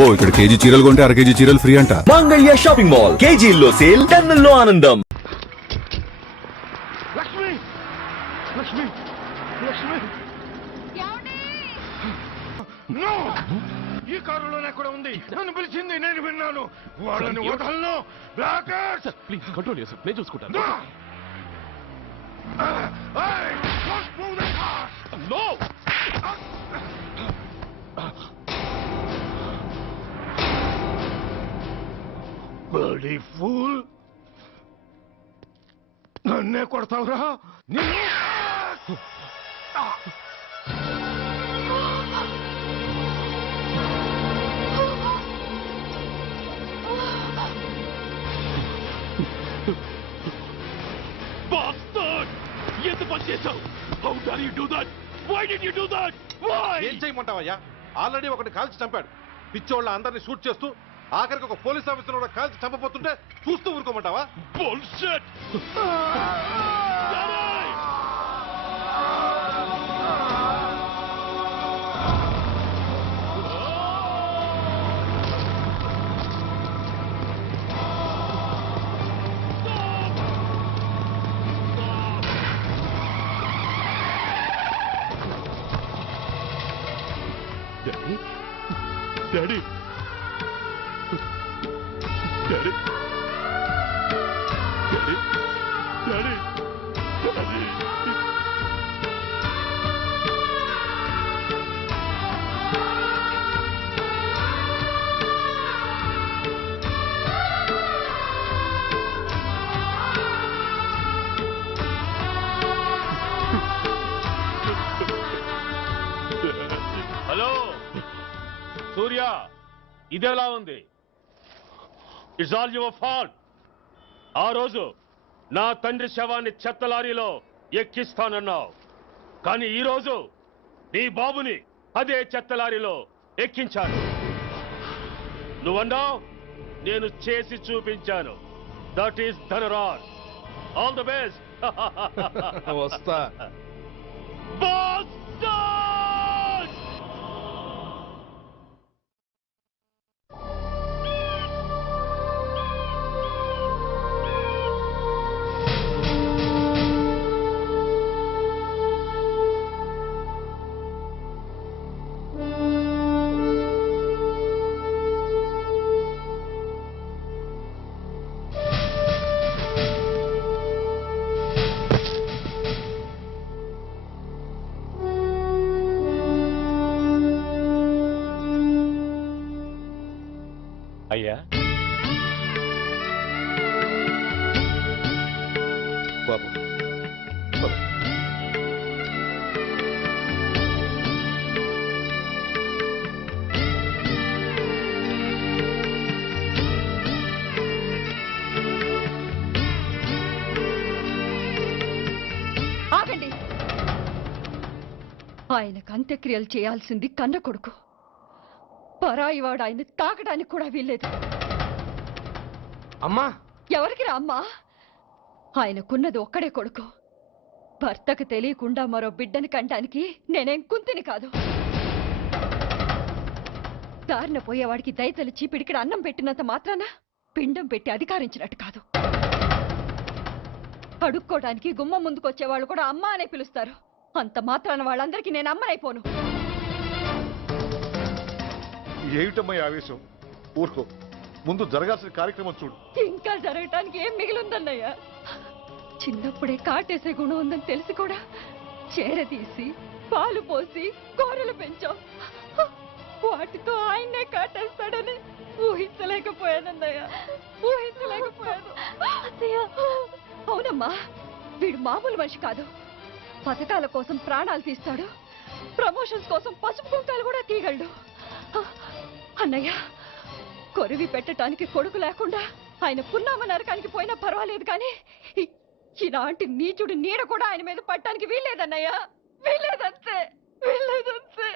అబ్బో ఇక్కడ కేజీ చీరలు కొంటే అర కేజీ చీరలు ఫ్రీ అంట. మంగళ్య షాపింగ్ మాల్, కేజీల్లో సేల్, టన్నుల్లో ఆనందం. లక్ష్మి లక్ష్మి లక్ష్మి నో! ఈ కారులోనే కూడా ఉంది. నన్ను పిలిచింది, నేను విన్నాను. వాళ్ళని వదలను. బ్లాకర్స్ ప్లీజ్ కంట్రోల్ చేసి నేను చూసుకుంటాను. నో! బర్డీ ఫూల్, నన్నే కొడతావురా? బాస్టర్డ్! ఎంత పని చేశావు? How dare you do that? Why did you do that? Why? ఏం చేయమంటావయ్యా? ఆల్రెడీ ఒకటి కాల్చి చంపాడు. పిచ్చోళ్ళ అందరినీ షూట్ చేస్తూ ఆఖరికి ఒక పోలీస్ ఆఫీసర్ కూడా కాల్చి చంపబోతుంటే చూస్తూ ఊరుకోమంటావా? Bullshit! Daddy daddy daddy daddy daddy daddy hello Surya, ఇదెలా ఉంది? It's all your fault. ఆ రోజు నా తండ్రి శవాన్ని చెత్త లారీలో ఎక్కిస్తానన్నావు, కానీ ఈ రోజు నీ బాబుని అదే చెత్త లారీలో ఎక్కించాను. నువ్వన్నావు, నేను చేసి చూపించాను. That is Dhanraj. All the best. వస్తా. అయ్యా, బాబు బాబు. ఆగండి. ఆయనకు అంత్యక్రియలు చేయాల్సింది కన్న కొడుకు. పరాయివాడు ఆయన తాకడానికి కూడా వీల్లేదు. అమ్మా, ఎవరికి రా అమ్మా? ఆయనకున్నది ఒక్కడే కొడుకు. భర్తకు తెలియకుండా మరో బిడ్డని కంటానికి నేనేం కుంతిని కాదు. దారిన పోయేవాడికి దయతలిచి పిడికిడ అన్నం పెట్టినంత మాత్రాన పిండం పెట్టి అధికారించినట్టు కాదు. అడుక్కోవడానికి గుమ్మం ముందుకొచ్చేవాళ్ళు కూడా అమ్మ అనే పిలుస్తారు. అంత మాత్రాన వాళ్ళందరికీ నేను అమ్మనైపోను. ఏమిటమ్మా ఈ ఆవేశం? ఊరుకో, ముందు జరగాల్సిన కార్యక్రమం చూడు. ఇంకా జరగటానికి ఏం మిగిలిందన్నయ్యా? చిన్నప్పుడే కాటేసే గుణం ఉందని తెలిసి కూడా చేరదీసి పాలు పోసి గోరెలు పెంచాం. వాటితో ఆయన్నే కాటేస్తాడని ఊహించలేకపోయానన్నయ్యా, ఊహించలేకపోయాను. అవునమ్మా, వీడు మామూలు మనిషి కాదు. పథకాల కోసం ప్రాణాలు తీస్తాడు, ప్రమోషన్స్ కోసం పసుపు కుంకాలు కూడా తీయగలడు. అన్నయ్య, కొరివి పెట్టడానికి కొడుకు లేకుండా ఆయన పున్నామ నరకానికి పోయినా పర్వాలేదు, కానీ ఇలాంటి నీచుడు నీడ కూడా ఆయన మీద పట్టడానికి వీల్లేదన్నయ్య, వీల్లేదంతే, వీల్లేదంతే.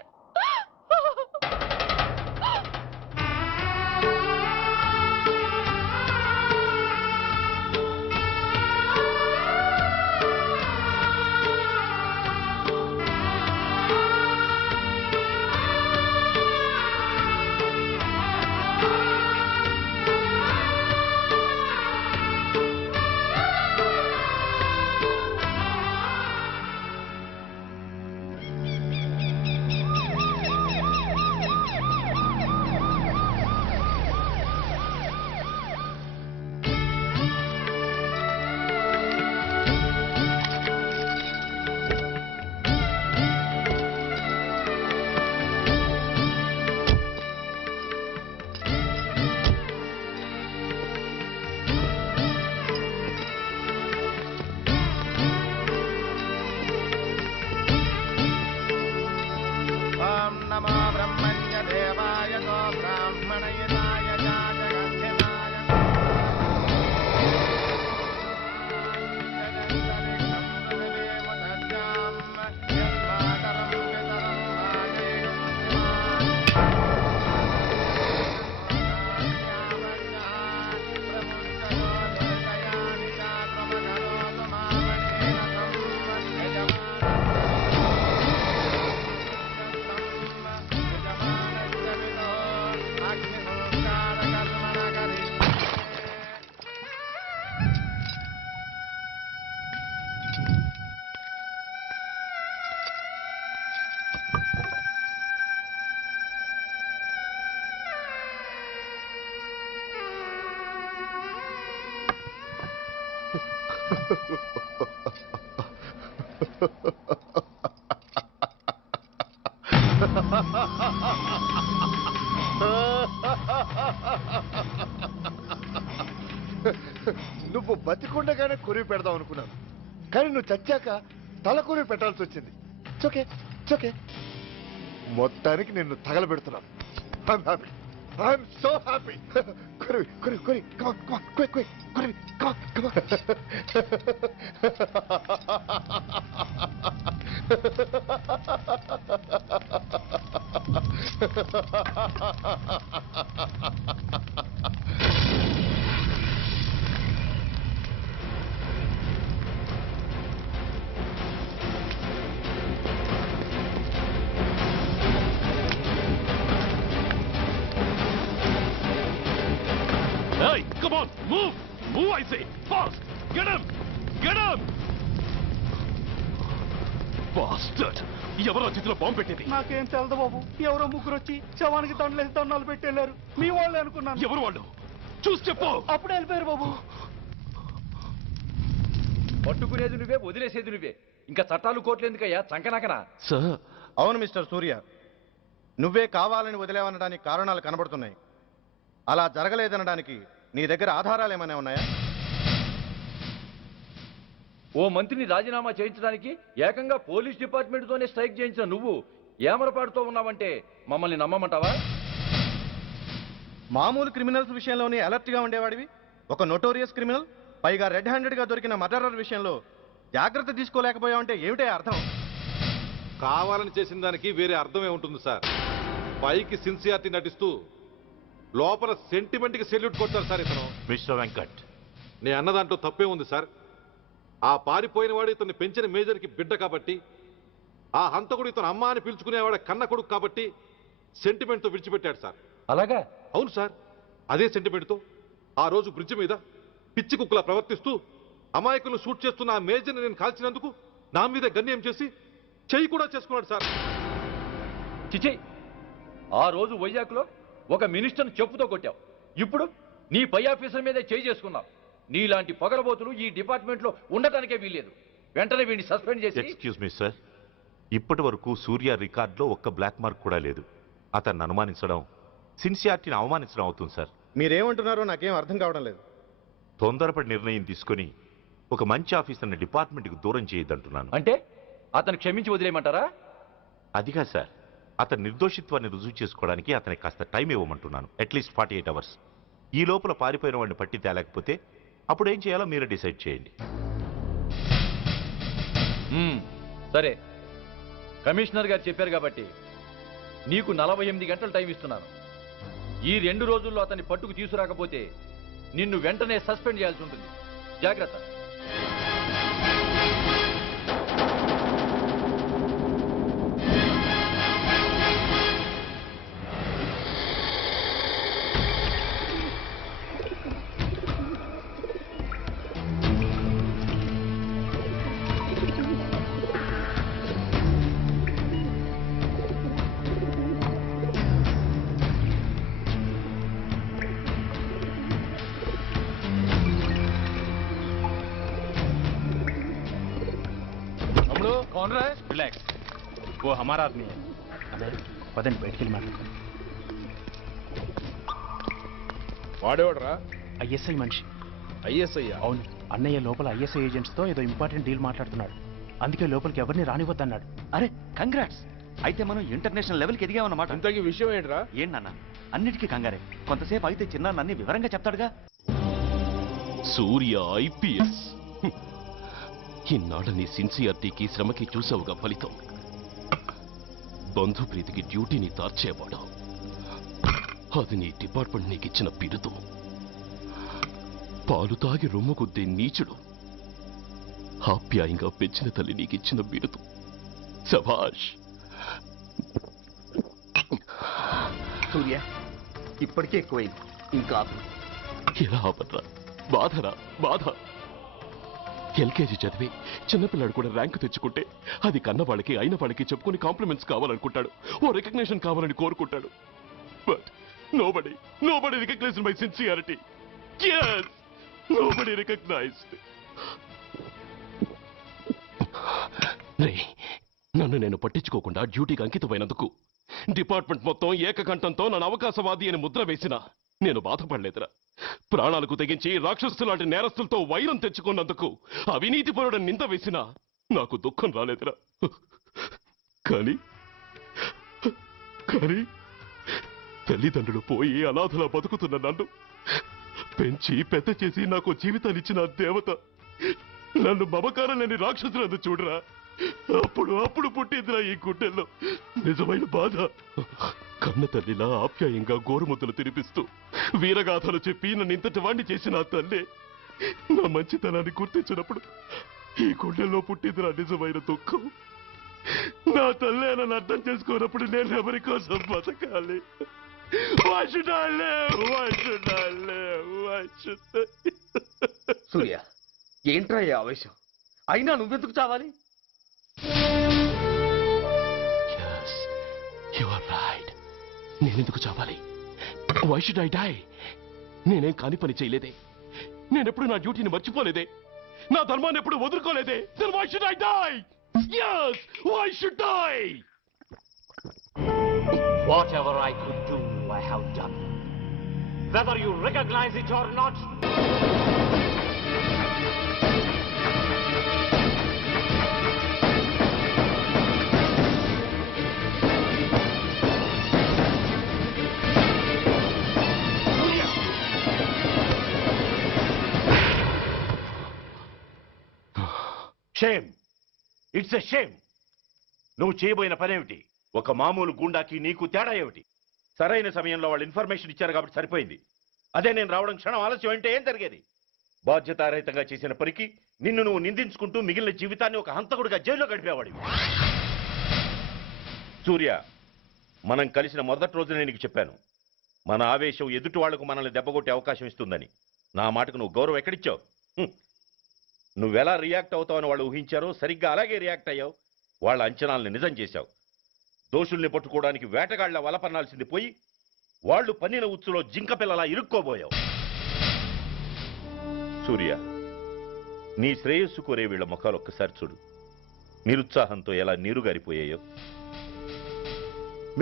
నువ్వు బతికుండగానే కొరివి పెడదాం అనుకున్నాను, కానీ నువ్వు చచ్చాక తల కొరివి పెట్టాల్సి వచ్చింది. చోకే చోకే, మొత్తానికి నిన్ను తగలబెడుతున్నాను. I'm so happy. కొరివి కొరివి కొరివి, కమాన్ కమాన్, క్విక్ క్విక్, కొరివి, come on come on. Hey, come on, move! Move, I say! Fast! Get him! Get him! Bastard! ఎవరో చేతిలో బాంబు పెట్టింది? నాకేం తెలదు బాబు. ఎవరో ముగ్గురు వచ్చి శవానికి దండలేసి దండాలు పెట్టేళ్లారు. మీ వాళ్ళే అనుకున్నాను. ఎవరు వాళ్ళు? చూసి చెప్పు. అప్పుడే వెళ్ళిపోయారు బాబు. పట్టుకునేది నువ్వే, వదిలేసేది నువ్వే. ఇంకా చట్టాలు కోర్టులు ఎందుకయ్యా, చంకనాకనా? సార్, అవును మిస్టర్ సూర్య, నువ్వే కావాలని వదిలేవనడానికి కారణాలు కనబడుతున్నాయి. అలా జరగలేదనడానికి నీ దగ్గర ఆధారాలు ఏమైనా ఉన్నాయా? ఓ మంత్రిని రాజీనామా చేయించడానికి ఏకంగా పోలీస్ డిపార్ట్మెంట్తోనే స్ట్రైక్ చేయించిన నువ్వు ఏమరపాటుతో ఉన్నావంటే మమ్మల్ని నమ్మమంటావా? మామూలు క్రిమినల్స్ విషయంలోనే అలర్ట్గా ఉండేవాడివి, ఒక నోటోరియస్ క్రిమినల్, పైగా రెడ్ హ్యాండెడ్గా దొరికిన మర్డరర్ విషయంలో జాగ్రత్త తీసుకోలేకపోయావంటే ఏమిటే అర్థం? కావాలని చేసిన దానికి వేరే అర్థమే ఉంటుంది సార్. పైకి సిన్సియారిటీ నటిస్తూ లోపల సెంటిమెంట్కి సెల్యూట్ కొడతారు సార్ ఇతను. మిస్టర్ వెంకట్, నే అన్న దాంట్లో తప్పే ఉంది సార్. ఆ పారిపోయిన వాడు ఇతన్ని పెంచిన మేజర్కి బిడ్డ కాబట్టి, ఆ హంతకుడు ఇతను అమ్మ అని పిలుచుకునేవాడు కన్న కొడుకు కాబట్టి సెంటిమెంట్తో విడిచిపెట్టాడు సార్. అలాగా? అవును సార్, అదే సెంటిమెంట్తో ఆ రోజు బ్రిడ్జ్ మీద పిచ్చి కుక్కలా ప్రవర్తిస్తూ అమాయకులను షూట్ చేస్తున్న ఆ మేజర్ని నేను కాల్చినందుకు నా మీద గన్యం చేసి చెయ్యి కూడా చేసుకున్నాడు సార్. చిచి, ఆ రోజు వైజాగ్లో ఒక మినిస్టర్ని చెప్పుతో కొట్టావు, ఇప్పుడు నీ పై ఆఫీసర్ మీదే చేయి చేసుకున్నావు. నీలాంటి పొగరబోతులు ఈ డిపార్ట్మెంట్లో ఉండటానికే వీల్లేదు. వెంటనే వీడిని సస్పెండ్ చేసి. ఎక్స్క్యూజ్ మీ సార్, ఇప్పటి వరకు సూర్య రికార్డులో ఒక్క బ్లాక్ మార్క్ కూడా లేదు. అతన్ని అనుమానించడం సిన్సియారిటీని అవమానించడం అవుతుంది సార్. మీరేమంటున్నారో నాకేం అర్థం కావడం లేదు. తొందరపడి నిర్ణయం తీసుకొని ఒక మంచి ఆఫీసర్ని డిపార్ట్మెంట్కి దూరం చేయొద్దంటున్నాను. అంటే అతను క్షమించి వదిలేయమంటారా? అదిగా సార్, అతని నిర్దోషిత్వాన్ని రుజువు చేసుకోవడానికి అతనికి కాస్త టైం ఇవ్వమంటున్నాను. At least 48 hours. ఈ లోపల పారిపోయిన వాడిని పట్టి తేలేకపోతే అప్పుడు ఏం చేయాలో మీరే డిసైడ్ చేయండి. సరే, కమిషనర్ గారు చెప్పారు కాబట్టి నీకు 48 గంటలు టైం ఇస్తున్నాను. ఈ 2 రోజుల్లో అతన్ని పట్టుకు తీసుకురాకపోతే నిన్ను వెంటనే సస్పెండ్ చేయాల్సి ఉంటుంది. జాగ్రత్త. कौन रहा है? रिलैक्स, वो हमारा आदमी है. अबे पदन बैठ के माట్లాడతాం. వాడేవాడరా? ఐఎస్ఐ మనిషి. ఐఎస్ఐ? అవును, అన్నయ్య లోపల ఐఎస్ఐ ఏజెంట్స్ తో ఏదో ఇంపార్టెంట్ డీల్ మాట్లాడుతున్నాడు. అందుకే లోపలికి ఎవరిని రానివద్దన్నాడు. అరే కంగ్రాట్స్, అయితే మనం ఇంటర్నేషనల్ లెవెల్కి ఎదిగామన్నమాట. ఇంతకీ విషయం ఏంట్రా? ఏంటన్నా అన్నిటికీ కంగారే. కొంతసేపు అయితే చిన్న అన్ని వివరంగా చెప్తాడుగా. సూర్య ఐపీఎస్. ఇన్నాళ్ళ నీ సిన్సియారిటీకి శ్రమకి చూసావుగా ఫలితం. బంధుప్రీతికి డ్యూటీని తార్చేవాడు. అది నీ డిపార్ట్మెంట్ నీకిచ్చిన బిరుదు. పాలు తాగి రొమ్ము కొద్దే నీచుడు ఆప్యాయంగా పెంచిన తల్లి నీకిచ్చిన బిరుదు. శభాష్. సూర్య, ఇప్పటికే ఎక్కువైంది, ఇంకా ఎలా ఆపట్రా? బాధరా బాధ. ఎల్కేజీ చదివి చిన్నపిల్లాడు కూడా ర్యాంకు తెచ్చుకుంటే అది కన్నవాళ్ళకి అయిన వాళ్ళకి చెప్పుకుని కాంప్లిమెంట్స్ కావాలనుకుంటాడు, ఓ రికగ్నిషన్ కావాలని కోరుకుంటాడు. But nobody recognised my sincerity. Yes, nobody recognized. రే, నన్ను నేను పట్టించుకోకుండా డ్యూటీకి అంకితమైనందుకు డిపార్ట్మెంట్ మొత్తం ఏకకంఠంతో నన్ను అవకాశవాది అని ముద్ర వేసినా నేను బాధపడలేదురా. ప్రాణాలకు తెగించి రాక్షసు లాంటి నేరస్తులతో వైరం తెచ్చుకున్నందుకు అవినీతిపరుడని నింద వేసినా నాకు దుఃఖం రాలేదురా. కానీ కానీ తల్లిదండ్రులు పోయి అనాథలా బతుకుతున్న నన్ను పెంచి పెద్ద చేసి నాకు జీవితాన్నిచ్చిన దేవత నన్ను మమకారం లేని రాక్షసులందు చూడరా. అప్పుడు పుట్టిందిరా ఈ గుండెల్లో నిజమైన బాధ. కన్న తల్లిలా ఆప్యాయంగా గోరుముద్దలు తినిపిస్తూ వీరగాథలు చెప్పి నన్ను ఇంతటి వాణ్ణి చేసిన ఆ తల్లే నా మంచితనాన్ని గుర్తించినప్పుడు ఈ గుండెల్లో పుట్టిందిరా నిజమైన దుఃఖం. నా తల్లే నన్ను అర్థం చేసుకోనప్పుడు నేను ఎవరి కోసం బతకాలి? సూర్య, ఏంట్రా ఈ ఆవేశం? అయినా నువ్వెందుకు చావాలి? నేనెందుకు చావాలి? Why should I die? నేనేం కాని పని చేయలేదే, నేనెప్పుడు నా డ్యూటీని మర్చిపోలేదే, నా ధర్మాన్ని ఎప్పుడు వదులుకోలేదే. Then why should I die? Yes, why should I? Whatever I could do, I have done. Whether you recognize it or not. Shame, it's a shame. నువ్వు చేయబోయిన పనేమిటి? ఒక మామూలు గుండాకి నీకు తేడా ఏమిటి? సరైన సమయంలో వాళ్ళు ఇన్ఫర్మేషన్ ఇచ్చారు కాబట్టి సరిపోయింది. అదే నేను రావడం క్షణం ఆలస్యం అంటే ఏం జరిగేది? బాధ్యతారహితంగా చేసిన పనికి నిన్ను నువ్వు నిందించుకుంటూ మిగిలిన జీవితాన్ని ఒక హంతకుడిగా జైల్లో గడిపేవాడివి. సూర్య, మనం కలిసిన మొదటి రోజు నేను నీకు చెప్పాను, మన ఆవేశం ఎదుటి వాళ్లకు మనల్ని దెబ్బగొట్టే అవకాశం ఇస్తుందని. నా మాటకు నువ్వు గౌరవం ఎక్కడిచ్చావు? నువ్వెలా రియాక్ట్ అవుతావని వాళ్ళు ఊహించారో సరిగ్గా అలాగే రియాక్ట్ అయ్యావు. వాళ్ళ అంచనాల్ని నిజం చేశావు. దోషుల్ని పట్టుకోవడానికి వేటగాళ్ల వలపన్నాల్సింది పోయి వాళ్ళు పన్నిన ఉచ్చులో జింక పిల్లలా ఇరుక్కోబోయావు. సూర్య, నీ శ్రేయస్సు కోరే వీళ్ల ముఖాలు ఒక్కసారి చూడు. నిరుత్సాహంతో ఎలా నీరుగారిపోయాయో.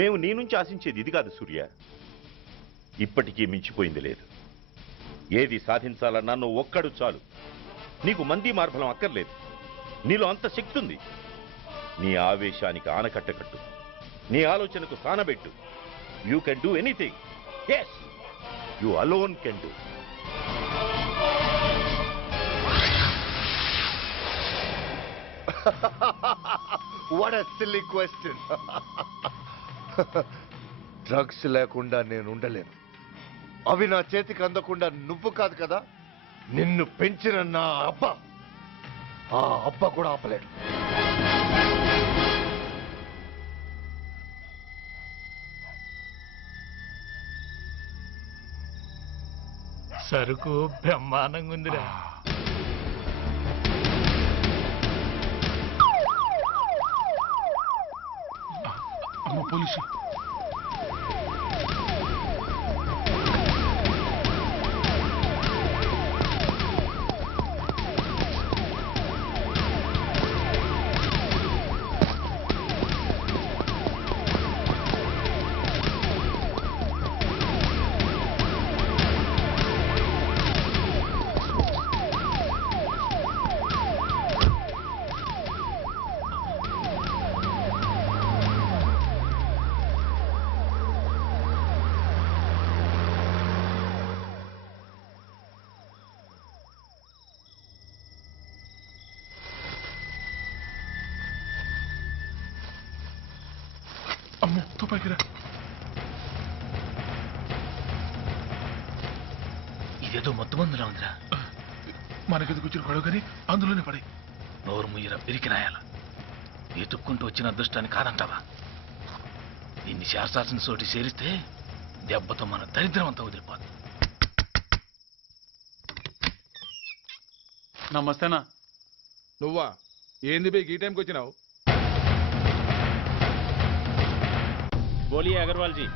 మేము నీ నుంచి ఆశించేది ఇది కాదు సూర్య. ఇప్పటికీ మించిపోయింది లేదు. ఏది సాధించాలన్నా నువ్వు ఒక్కడు చాలు. నీకు మంది మార్బలం అక్కర్లేదు. నీలో అంత శక్తి ఉంది. నీ ఆవేశానికి ఆనకట్టకట్టు, నీ ఆలోచనకు సానబెట్టు. You can do anything. Yes, you alone can do. What a silly question. Drugs లేకుండా నేను ఉండలేను. అవి నా చేతికి అందకుండా నువ్వు కాదు కదా, నిన్ను పెంచిన నా అబ్బ, ఆ అబ్బ కూడా ఆపలేడు. సరుకు బ్రహ్మాండంగా ఉందిరా. అమ్మ పోలీసు. అమ్మో, తుపాకిరా. ఇదేదో మొత్తం అందులో ఉందిరా. మనకెందుకు వచ్చిన గొడవ కానీ అందులోనే పడి నోరు ముయ్యరా పిరికిరాయాల. వెతుక్కుంటూ వచ్చిన అదృష్టాన్ని కాదంటావా? ఇన్ని శాస్త్రాసిన చోటి చేరిస్తే దెబ్బతో మన దరిద్రం అంతా వదిలిపోదు. నమస్తేనా. నువ్వా? ఏంది బే ఈ టైంకి వచ్చినావు? बोलिए Agarwal ji.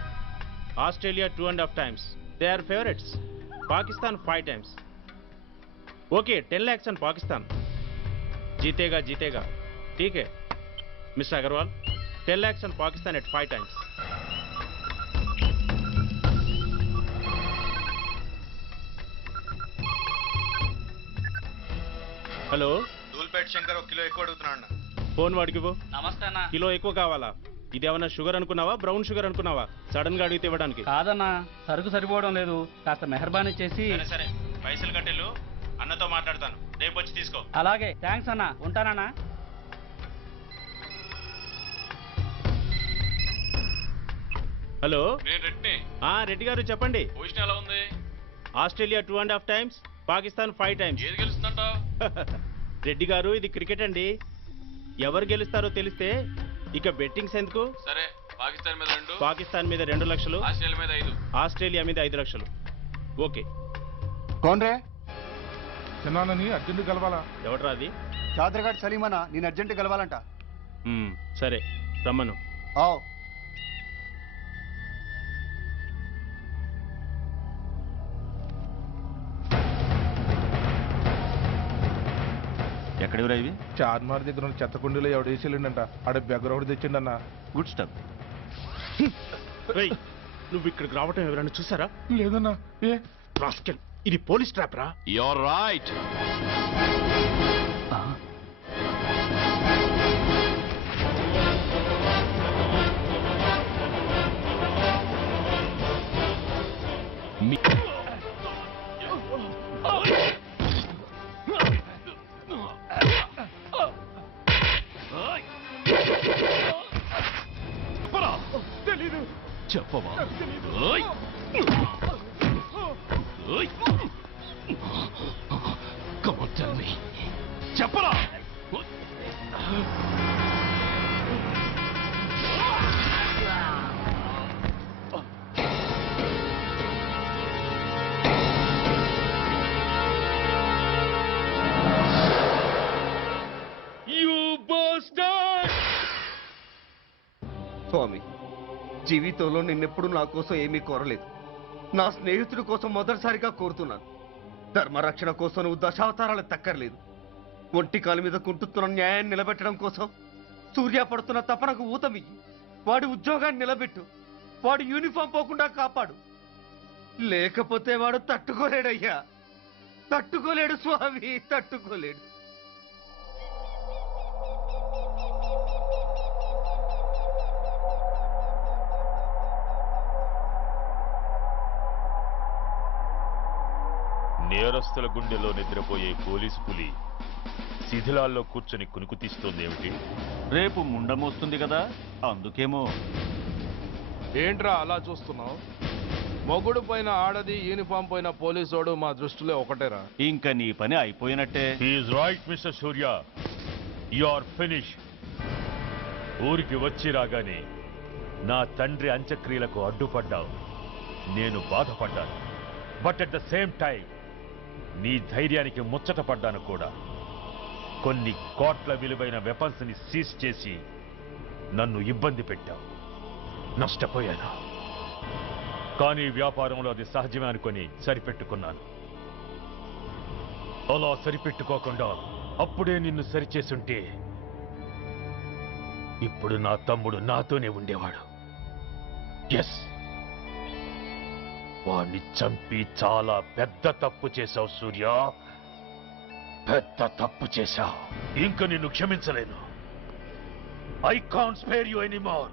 Australia 2.5 times. They are favorites. Pakistan 5 times. Okay, 10 lakhs on Pakistan. जीतेगा जीतेगा. ठीक है. Mr. Agarwal, 10 lakhs on Pakistan at 5 times. Hello Tulpet Shankar 1 kilo ఎక్కువ అడుగుతున్నా అన్న. ఫోన్ వాడికి ఇవ్వు. నమస్తే అన్న. కిలో ఎక్కువ కావాలా? ఇదేమన్నా షుగర్ అనుకున్నావా, బ్రౌన్ షుగర్ అనుకున్నావా? సడన్ గా అడిగితే ఇవ్వడానికి. కాదన్నా, సరుకు సరిపోవడం లేదు, కాస్త మెహర్బానీ చేసి. సరే పైసలు కట్టెలు, అన్నతో మాట్లాడతాను, రేపు వచ్చి తీసుకో. అలాగే, థ్యాంక్స్ అన్న, ఉంటానన్నా. హలో, నేను రెడ్డిని. రెడ్డి గారు చెప్పండి. పొజిషన్ ఎలా ఉంది? Australia 2.5 times, Pakistan 5 times. ఏది గెలుస్తుందంట? రెడ్డి గారు, ఇది క్రికెట్ అండి. ఎవరు గెలుస్తారో తెలిస్తే ఇక బెట్టింగ్స్ ఎందుకు? సరే, పాకిస్తాన్ మీద 2, పాకిస్తాన్ మీద 2 లక్షలు, ఆస్ట్రేలియా మీద 5. ఆస్ట్రేలియా మీద 5 లక్షలు. ఓకే. కోన్రే చిన్నానని అర్జెంట్ కలవాలా? ఎవట్రా అది? చాదరగాడ్ సలీమనా, నేను అర్జెంట్ కలవాలంట. సరే రమ్మను. ఆవ్. ఎక్కడివరా ఇవి? చార్మార్ దగ్గర ఉన్న చెత్త కుండీలో ఎవడు వేసేళ్ళంట. ఆడ బెగ్గర ఒకటి తెచ్చిండన్న. Good stuff. నువ్వు ఇక్కడికి రావటం ఎవరైనా చూసారా? లేదన్నా. ఏ రాస్కెల్, ఇది పోలీస్ ట్రాప్ రా. You're right. చెప్పవా? Come on, tell me. చెప్పరా? స్వామి, జీవితంలో నిన్నెప్పుడు నా కోసం ఏమీ కోరలేదు. నా స్నేహితుడి కోసం మొదటిసారిగా కోరుతున్నాను. ధర్మరక్షణ కోసం నువ్వు దశావతారాలు తక్కర్లేదు. ఒంటి కాలు మీద కుంటుతున్న న్యాయాన్ని నిలబెట్టడం కోసం సూర్య పడుతున్న తపనకు ఊతమియ్యి. వాడి ఉద్యోగాన్ని నిలబెట్టు. వాడు యూనిఫామ్ పోకుండా కాపాడు. లేకపోతే వాడు తట్టుకోలేడయ్యా, తట్టుకోలేడు స్వామి, తట్టుకోలేడు. నేరస్తుల గుండెలో నిద్రపోయే పోలీసు పులి శిథిలాల్లో కూర్చొని కునుకు తీస్తోందేమిటి? రేపు ముండమొస్తుంది కదా, అందుకేమో. ఏంట్రా అలా చూస్తున్నావు? మొగుడు పైన ఆడది, యూనిఫామ్ పైన పోలీసోడు మా దృష్టిలో ఒకటేరా. ఇంకా నీ పని అయిపోయినట్టే. Is right Mister Surya, you are finish. ఊరికి వచ్చి రాగానే నా తండ్రి అంత్యక్రియలకు అడ్డుపడ్డావు. నేను బాధపడ్డాను. But at the same time నీ ధైర్యానికి ముచ్చట పడ్డాను కూడా. కొన్ని కోట్ల విలువైన వెపన్స్ ని సీజ్ చేసి నన్ను ఇబ్బంది పెట్టావు. నష్టపోయాను. కానీ వ్యాపారంలో అది సహజమే అనుకొని సరిపెట్టుకున్నాను. అలా సరిపెట్టుకోకుండా అప్పుడే నిన్ను సరిచేసుంటే ఇప్పుడు నా తమ్ముడు నాతోనే ఉండేవాడు. ఎస్, వాణ్ణి చంపి చాలా పెద్ద తప్పు చేశావు సూర్య, పెద్ద తప్పు చేశావు. ఇంక నిన్ను క్షమించలేను. I can't spare you anymore.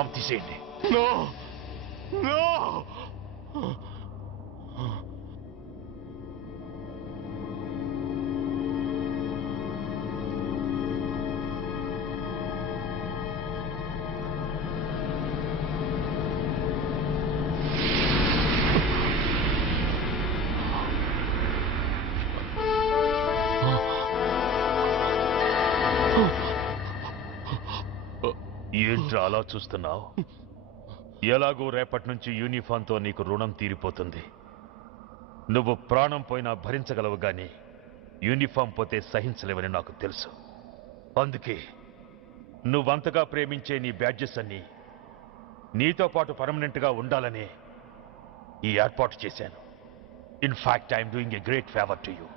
Uniform తీసేయండి. నో నో ఏంట్రా అలా చూస్తున్నావు? ఎలాగో రేపటి నుంచి యూనిఫామ్తో నీకు రుణం తీరిపోతుంది. నువ్వు ప్రాణం పోయినా భరించగలవు గాని యూనిఫామ్ పోతే సహించలేవని నాకు తెలుసు. అందుకే నువ్వంతగా ప్రేమించే నీ బ్యాడ్జెస్ అన్ని నీతో పాటు పర్మనెంట్గా ఉండాలని ఈ ఏర్పాటు చేశాను. In fact I'm doing a great favour to you.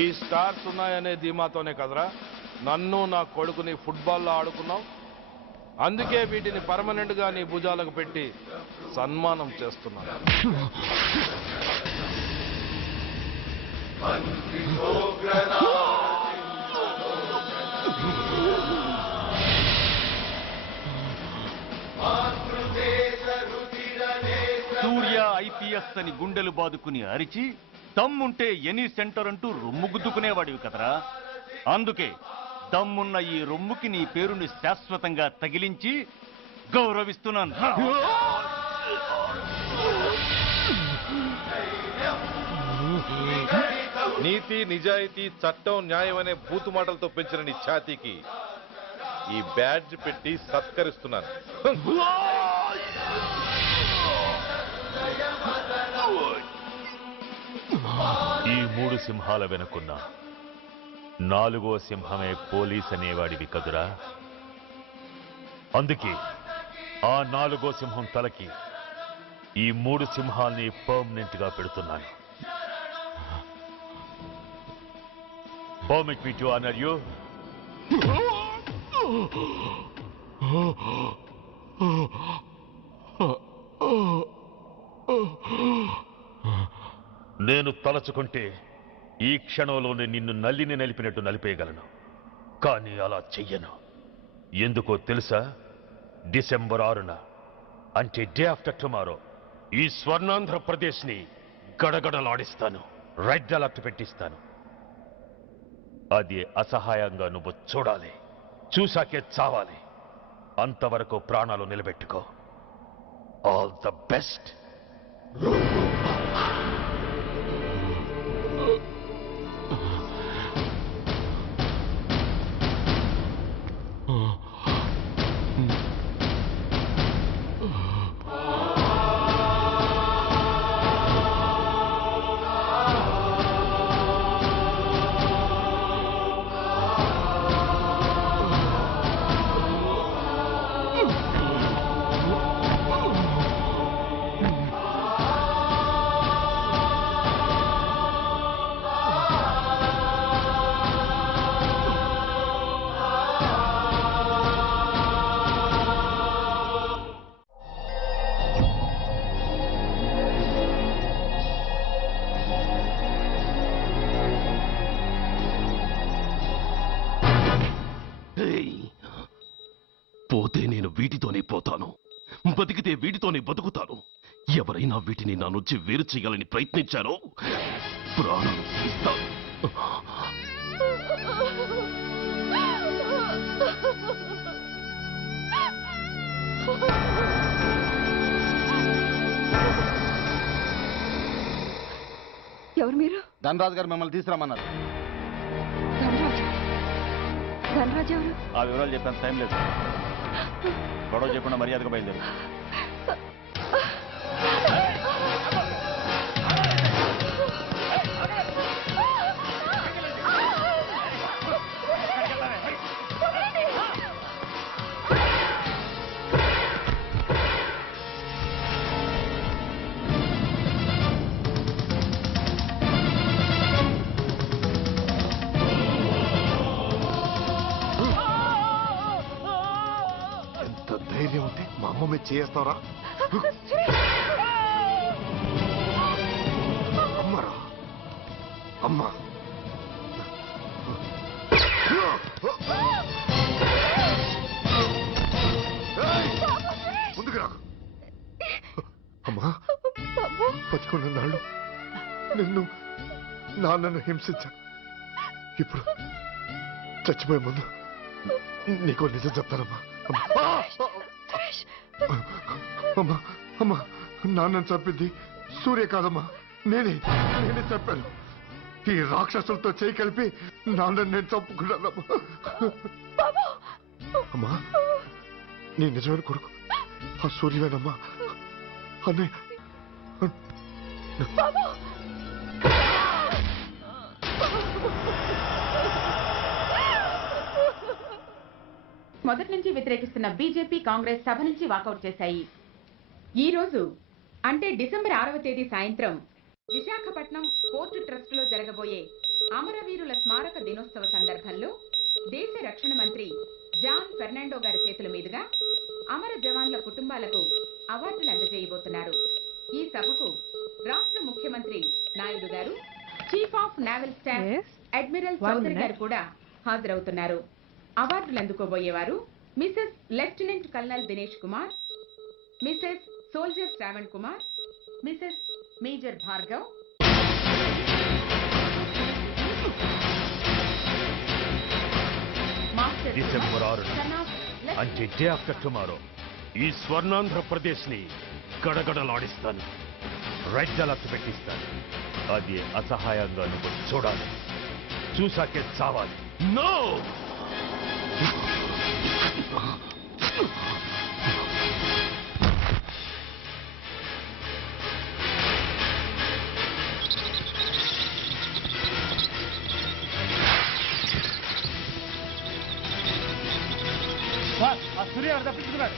ఈ స్టార్స్ ఉన్నాయనే ధీమాతోనే కదరా నన్ను నా కొడుకుని ఫుట్బాల్లో ఆడుకున్నావు. అందుకే వీటిని పర్మనెంట్ గా నీ భుజాలకు పెట్టి సన్మానం చేస్తున్నాను. సూర్య ఐపీఎస్ అని గుండెలు బాదుకుని అరిచి దమ్ముంటే ఎనీ సెంటర్ అంటూ రొమ్ము గుద్దుకునేవాడివి కదరా. అందుకే దమ్మున్న ఈ రొమ్ముకి నీ పేరుని శాశ్వతంగా తగిలించి గౌరవిస్తున్నాను. నీతి, నిజాయితీ, చట్టం, న్యాయం అనే బూతు మాటలతో పెంచిన నీ ఛాతీకి ఈ బ్యాడ్జ్ పెట్టి సత్కరిస్తున్నాను. ఈ 3 సింహాల వెనుకున్న 4వ సింహమే పోలీస్ అనేవాడివి కదురా. అందుకే ఆ 4వ సింహం తలకి ఈ 3 సింహాల్ని పర్మనెంట్ గా పెడుతున్నాను. Permit me to honor you. నేను తలచుకుంటే ఈ క్షణంలోనే నిన్ను నల్లిని నలిపినట్టు నలిపేయగలను. కానీ అలా చెయ్యను. ఎందుకో తెలుసా? డిసెంబర్ 6న అంటే డే ఆఫ్టర్ టుమారో ఈ స్వర్ణాంధ్రప్రదేశ్ని గడగడలాడిస్తాను. రెడ్ అలర్ట్ పెట్టిస్తాను. అది అసహాయంగా నువ్వు చూడాలి. చూశాకే చావాలి. అంతవరకు ప్రాణాలు నిలబెట్టుకో. All the best. పోతే నేను వీటితోనే పోతాను, బతికితే వీటితోనే బతుకుతాను. ఎవరైనా వీటిని నా నుంచి వేరు చేయాలని ప్రయత్నించారో ప్రాణాలు తీస్తాను. ఎవరు మీరు? ధనరాజు గారు మిమ్మల్ని తీసుకురామన్నారు. ధనరాజు ఎవరు? ఆ వివరాలు చెప్పేంత టైం లేదు. గొడవ చెప్పకుండా మర్యాదగా బయలుదేరు. ధైర్యం ఉంటే మా అమ్మ మీద చేస్తారా? అమ్మరా అమ్మా. అమ్మా బతికున్న నాళ్ళు నాన్నను హింసించాను. ఇప్పుడు చచ్చిపోయే ముందు నీకో నిజం చెప్తానమ్మా. అమ్మా అమ్మా నాన్నను చంపింది సూర్య కాదమ్మా, నేనే చెప్పాను. ఈ రాక్షసులతో చేయి కలిపి నాన్నని నేను చంపుకున్నానమ్మా. అమ్మా నీ నిజమైన కొడుకు ఆ సూర్యవేనమ్మా. అన్నయ్య మొదటి నుంచి వ్యతిరేకిస్తున్న బీజేపీ కాంగ్రెస్ సభ నుంచి వాకౌట్ చేశాయి. ఈ రోజు అంటే డిసెంబర్ 6వ తేదీ సాయంత్రం విశాఖపట్నం పోర్టు ట్రస్ట్ లో జరగబోయే అమరవీరుల స్మారక దినోత్సవ సందర్భంలో దేశ రక్షణ మంత్రి జాన్ ఫెర్నాండో గారి చేతుల మీదుగా అమర జవాన్ల కుటుంబాలకు అవార్డులు అందజేయబోతున్నారు. ఈ సభకు రాష్ట్ర ముఖ్యమంత్రి నాయుడు గారు, chief of naval staff admiral Chaudhary గారు కూడా హాజరవుతున్నారు. అవార్డులు అందుకోబోయేవారు Mrs lieutenant colonel Dinesh Kumar, Mrs soldier Shravan Kumar, Mrs major Bhargav, December 6 అంటే డే ఆఫ్టర్ టుమారో ఈ స్వర్ణాంధ్రప్రదేశ్ ని గడగడలాడిస్తాను. రెడ్ అలర్ట్ పెట్టిస్తాను. అది అసహాయంగా నువ్వు చూడాలి, చూసాకే చావాలి. నో ఆ సూర్య తప్పించుకున్నాడు.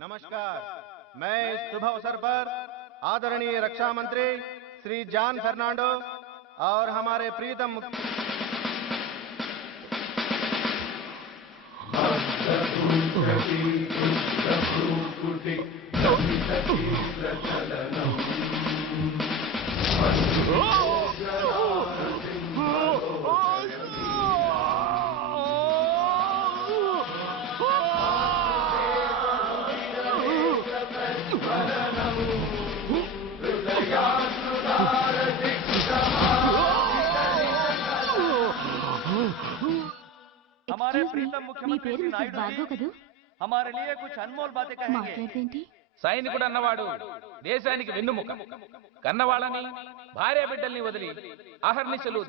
नमस्कार, मैं इस शुभ अवसर पर आदरणीय रक्षा मंत्री श्री जॉन फर्नांडो और हमारे प्रीतम हमारे प्रीतम मुख्यमंत्री श्री नायडू जी हमारे लिए कुछ अनमोल बातें कहेंगे। సైనికుడు అన్నవాడు దేశానికి వెన్నుముక. కన్నవాళ్ళని భార్య బిడ్డల్ని వదిలి అహర్నిశలు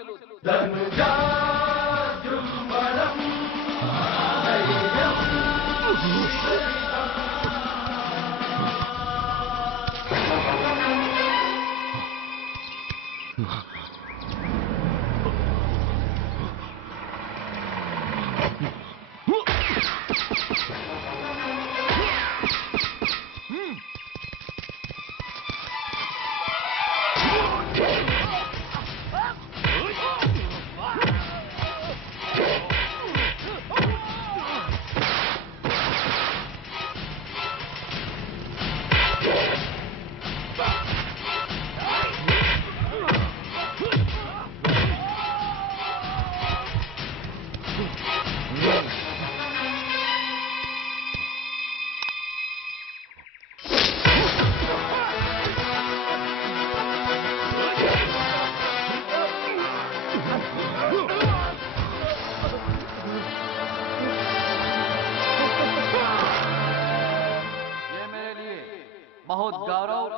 बहुत गौरव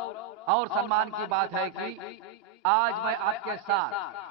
और सम्मान की बात है कि आज मैं आपके साथ